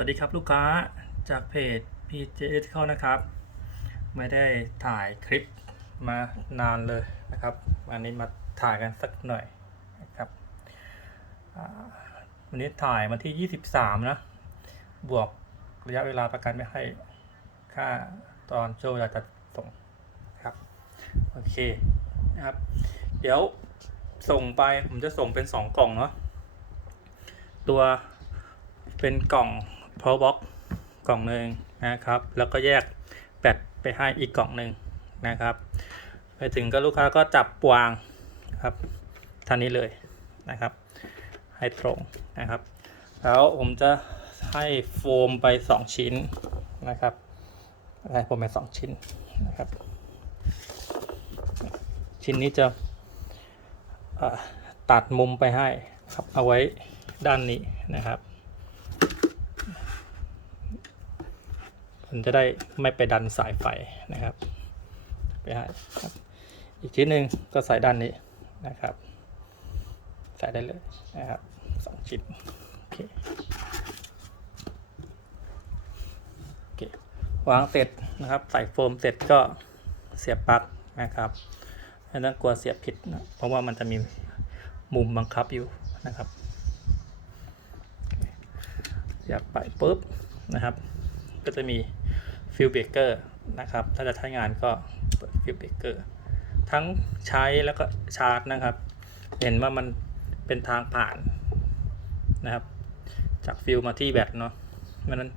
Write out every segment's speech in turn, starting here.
วัสดีครับลูกค้าจากเพจ PJ Ethical นะครับ ไม่ได้ถ่ายคลิปมานานเลยนะครับวันนี้มาถ่ายกันสักหน่อยนะครับวันนี้ถ่ายมาที่ 23 นะ บวกระยะเวลาประกันไม่ให้ค่าตอนโจอยากจะส่งครับ โอเคนะครับ เดี๋ยวส่งไปผมจะส่งเป็น 2 กล่องเนาะตัวเป็นกล่อง power box กล่องหนึ่งนะครับ แล้วก็แยกแบตไปให้อีกกล่องหนึ่งนะครับ ไปถึงก็ลูกค้าก็จับวางครับท่านี้เลยนะครับ ให้ตรงนะครับ แล้วผมจะให้โฟมไป 2 ชิ้นนะครับให้โฟมไป2ชิ้นนะครับ ชิ้นนี้จะตัดมุมไปให้ครับเอาไว้ด้านนี้นะครับ มันจะได้ไม่ไปดันสายไฟนะครับไปให้ครับ อีกชิ้นหนึ่งก็ใส่ด้านนี้นะครับ ใส่ได้เลยนะครับสองชิ้นโอเคโอเควางเสร็จนะครับ ใส่โฟมเสร็จก็เสียบปลั๊กนะครับไม่ต้องกลัวเสียบผิดนะเพราะว่ามันจะมีมุมบังคับอยู่นะครับเสียบไปปุ๊บนะครับ ก็จะมี ฟิลเบเกอร์นะครับ ถ้าจะใช้งานก็เปิดฟิลเบเกอร์ทั้งใช้แล้วก็ชาร์จนะครับ เห็นว่ามันเป็นทางผ่านนะครับ จากฟิลมาที่แบตเนาะเพราะนั้น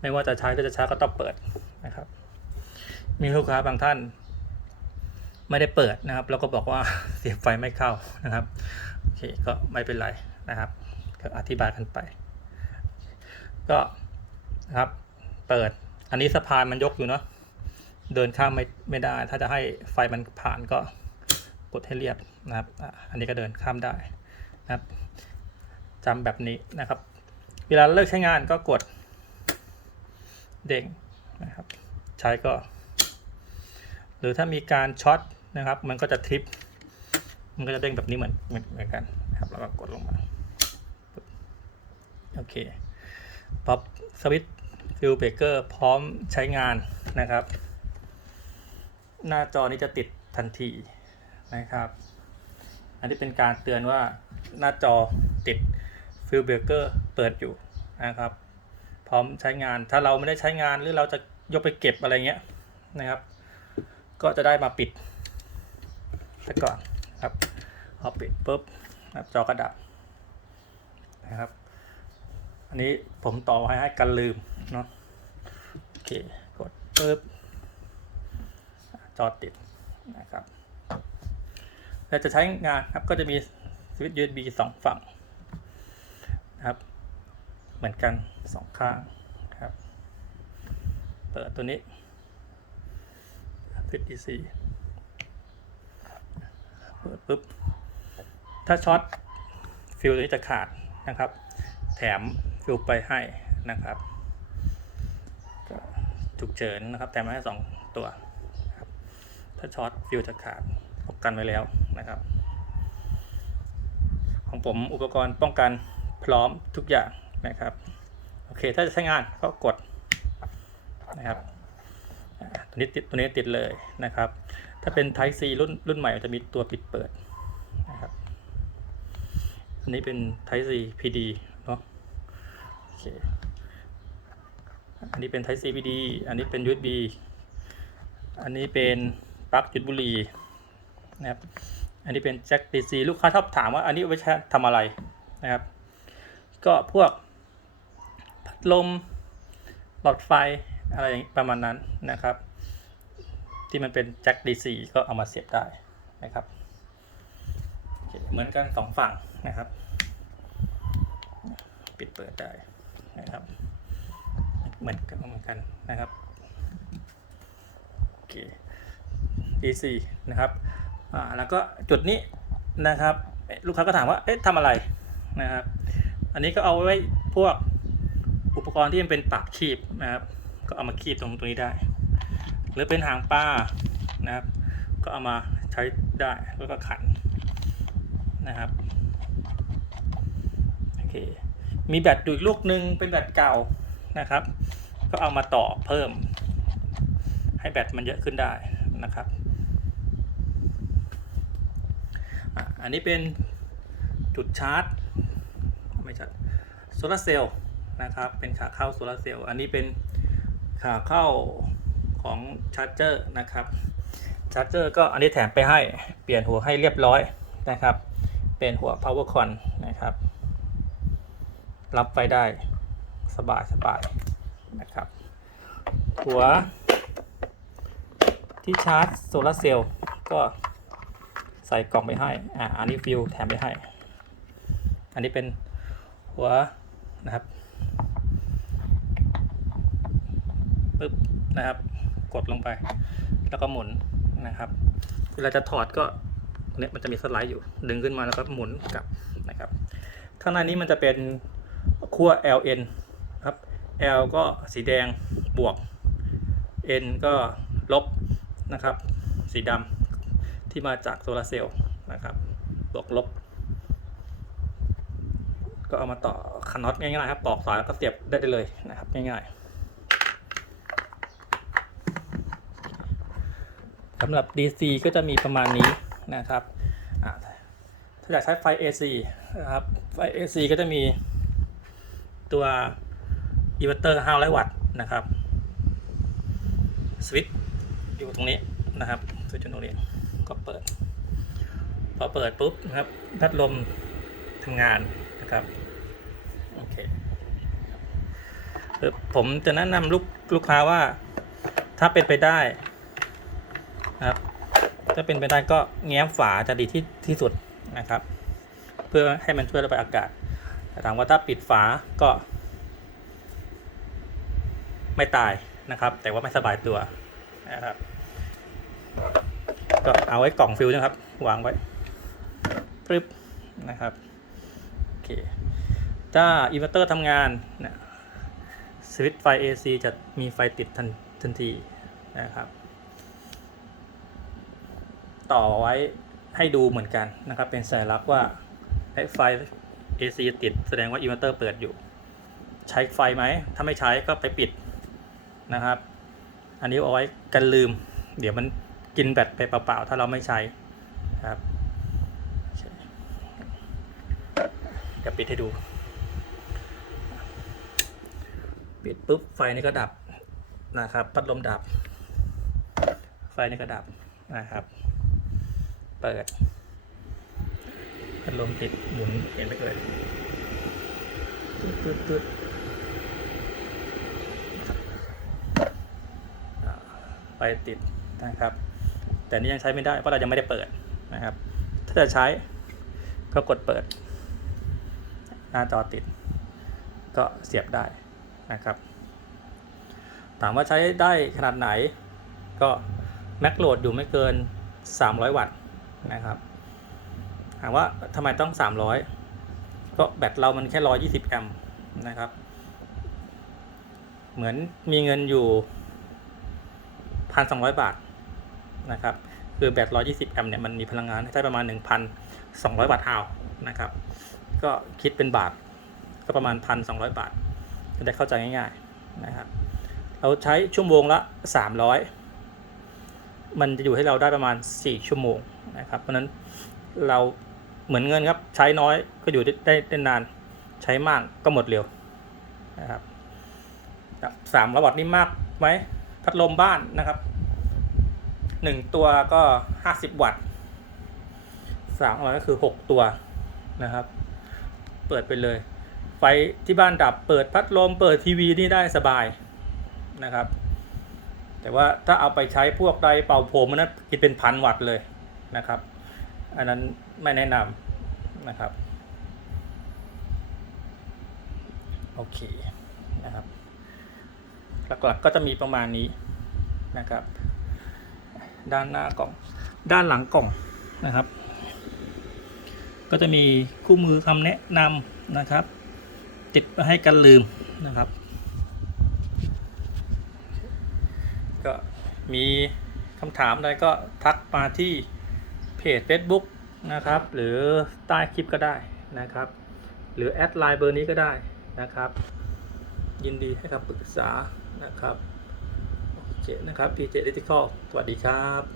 ไม่ว่าจะใช้หรือจะชาร์จก็ต้องเปิดนะครับ มีลูกค้าบางท่านไม่ได้เปิดนะครับ แล้วก็บอกว่าเสียบไฟไม่เข้านะครับโอเคก็ไม่เป็นไรนะครับ ก็อธิบายกันไป ก็นะครับเปิด อันนี้สะพานมันยกอยู่เนาะเดินข้ามไม่ไม่ได้ ถ้าจะให้ไฟมันผ่านก็กดให้เรียบนะครับ อันนี้ก็เดินข้ามได้นะครับจำแบบนี้นะครับ เวลาเลิกใช้งานก็กดเด้งนะครับ ใช้ก็ หรือถ้ามีการช็อตนะครับ มันก็จะทริป มันก็จะเด้งแบบนี้เหมือนเหมือนเหมือนกันนะครับ แล้วก็กดลงมา โอเค ป๊อปสวิต ฟิลเบเกอร์พร้อมใช้งานนะครับ หน้าจอนี้จะติดทันทีนะครับ อันนี้เป็นการเตือนว่าหน้าจอติดฟิลเบเกอร์เปิดอยู่นะครับ พร้อมใช้งานถ้าเราไม่ได้ใช้งานหรือเราจะยกไปเก็บอะไรเงี้ยนะครับ ก็จะได้มาปิดซะก่อนครับพอปิดปุ๊บนะครับจอกระดับนะครับ อันนี้ผมต่อให้ให้กันลืม เนาะโอเคกดปึ๊บจอติดนะครับแล้วจะใช้งานครับก็จะมีสวิตช์ USB สองฝั่งนะครับ เหมือนกันสองข้างครับ เปิดตัวนี้สวิตช์ DC เปิดปุ๊บ ถ้าช็อตฟิลนี้จะขาดนะครับ แถมฟิลไปให้นะครับ ฉุกเฉินนะครับแถมมาให้สองตัวถ้าช็อตฟิลจะขาดป้องกันไว้แล้วนะครับ ของผมอุปกรณ์ป้องกันพร้อมทุกอย่างนะครับ โอเค ถ้าจะใช้งานก็กดนะครับอ่าตัวนี้ติดตัวนี้ติดเลยนะครับ ถ้าเป็น Type C รุ่นรุ่นใหม่จะมีตัวปิดเปิดนะครับอันนี้เป็น Type C PD เนาะโอเค อันนี้เป็น Type C PD อันนี้เป็น USB อันนี้เป็นปลั๊กจุดบุหรี่นะครับ อันนี้เป็นแจ็ค DC ลูกค้าชอบถามว่าอันนี้ไว้ใช้ทำอะไรนะครับ ก็พวกพัดลมหลอดไฟอะไรอย่างประมาณนั้นนะครับ ที่มันเป็นแจ็ค DC ก็เอามาเสียบได้นะครับ เหมือนกันสองฝั่งนะครับ ปิดเปิดได้นะครับ เหมือนกันเหมือนกันนะครับโอเค DC นะครับอ่าแล้วก็จุดนี้นะครับ ลูกค้าก็ถามว่าเอ๊ะทำอะไรนะครับ อันนี้ก็เอาไว้พวกอุปกรณ์ที่มันเป็นปากคีบนะครับ ก็เอามาคีบตรงตรงนี้ได้ หรือเป็นหางปลานะครับ ก็เอามาใช้ได้แล้วก็ขันนะครับโอเคมีแบตอยู่อีกลูกหนึ่งเป็นแบตเก่า นะครับ ก็เอามาต่อเพิ่ม ให้แบตมันเยอะขึ้นได้นะครับ อันนี้เป็นจุดชาร์จไม่ใช่โซลาเซลล์นะครับ เป็นขาเข้าโซลาเซลล์อันนี้เป็นขาเข้าของชาร์จเจอร์นะครับชาร์จเจอร์ก็อันนี้แถมไปให้เปลี่ยนหัวให้เรียบร้อยนะครับ เป็นหัว power con นะครับ รับไฟได้ สบายสบายนะครับ หัว ที่ชาร์จโซลาเซลล์ก็ใส่กล่องไปให้ อ่า อันนี้ฟิวแถมไปให้ อันนี้เป็นหัวนะครับ ปึ๊บนะครับ กดลงไป แล้วก็หมุนนะครับ เวลาจะถอดก็เนี่ยมันจะมีสไลด์อยู่ ดึงขึ้นมาแล้วก็หมุนกลับนะครับ ข้างในนี้มันจะเป็นขั้ว LN ครับ L ก็สีแดงบวก N ก็ลบนะครับ สีดำที่มาจากโซลาเซลล์นะครับบวกลบ ก็เอามาต่อคันน็อตง่ายๆครับปอกสายแล้วก็เสียบได้เลยนะครับง่ายๆสำหรับ DC ก็จะมีประมาณนี้นะครับถ้าอยากใช้ไฟ AC นะครับไฟ AC ก็จะมีตัว อินเวอร์เตอร์ 500 วัตต์นะครับสวิตช์อยู่ตรงนี้นะครับสวิตช์ตรงนี้ก็เปิด พอเปิดปุ๊บนะครับพัดลมทำงานนะครับโอเคปึ๊บผมจะแนะนำลูกลูกค้าว่าถ้าเป็นไปได้นะครับถ้าเป็นไปได้ก็แง้มฝาจะดีที่ที่สุดนะครับ เพื่อให้มันช่วยระบายอากาศแต่ถามว่าถ้าปิดฝาก็ ไม่ตายนะครับ แต่ว่าไม่สบายตัวนะครับก็เอาไว้กล่องฟิวนะครับ วางไว้ปึ๊บนะครับโอเคถ้าอินเวอร์เตอร์ทำงานนะสวิตช์ไฟ AC จะมีไฟติดทันทันทีนะครับ ต่อไว้ให้ดูเหมือนกันนะครับ เป็นสัญลักษณ์ว่าให้ไฟ AC ติดแสดงว่าอินเวอร์เตอร์เปิดอยู่ ใช้ไฟไหม ถ้าไม่ใช้ก็ไปปิด นะครับ อันนี้เอาไว้กันลืม เดี๋ยวมันกินแบตไปเปล่าๆถ้าเราไม่ใช้ครับโอเดี๋ยวปิดให้ดู ปิดปุ๊บไฟนี่ก็ดับนะครับ พัดลมดับ ไฟนี่ก็ดับนะครับ เปิด พัดลมติดหมุนเห็นไหมเอ่ยตึ๊ดตึ๊ดตึ๊ดอ่าไฟ ติดนะครับ แต่นี่ยังใช้ไม่ได้เพราะเรายังไม่ได้เปิดนะครับ ถ้าจะใช้ก็กดเปิด หน้าจอติด ก็เสียบได้นะครับ ถามว่าใช้ได้ขนาดไหน ก็แม็กโหลดอยู่ไม่เกิน 300 วัตต์นะครับถามว่าทำไมต้อง 300 ก็แบตเรามันแค่ 120 แอมป์นะครับ เหมือนมีเงินอยู่ 1,200บาทนะครับคือแบต120แอมป์เนี่ยมันมีพลังงานได้ประมาณ1,200วัตต์อาวนะครับ ก็คิดเป็นบาทก็ประมาณ1,200บาทจะได้เข้าใจง่ายๆนะครับเราใช้ชั่วโมงละ300มันจะอยู่ให้เราได้ประมาณ4ชั่วโมงนะครับ เพราะฉะนั้นเราเหมือนเงินครับใช้น้อยก็อยู่ได้ได้ได้นานใช้มากก็หมดเร็วนะครับสามร้อยวัตต์นี่มากไหม พัดลมบ้านนะครับหนึ่งตัวก็ห้าสิบวัตต์สามร้อยก็คือหกตัวนะครับ เปิดไปเลย ไฟที่บ้านดับเปิดพัดลมเปิดทีวีนี่ได้สบายนะครับ แต่ว่าถ้าเอาไปใช้พวกไดร์เป่าผมมันนะคิดเป็นพันวัตต์เลยนะครับ อันนั้นไม่แนะนำนะครับ โอเคนะครับ หลักๆก็จะมีประมาณนี้นะครับ ด้านหน้ากล่อง ด้านหลังกล่องนะครับ ก็จะมีคู่มือคำแนะนำนะครับ ติดมาให้กันลืมนะครับ ก็มีคำถามอะไรก็ทักมาที่เพจ Facebook นะครับ หรือใต้คลิปก็ได้นะครับ หรือแอดไลน์เบอร์นี้ก็ได้นะครับ ยินดีให้คำปรึกษา นะครับโอเคนะครับ PJ Electrical สวัสดีครับ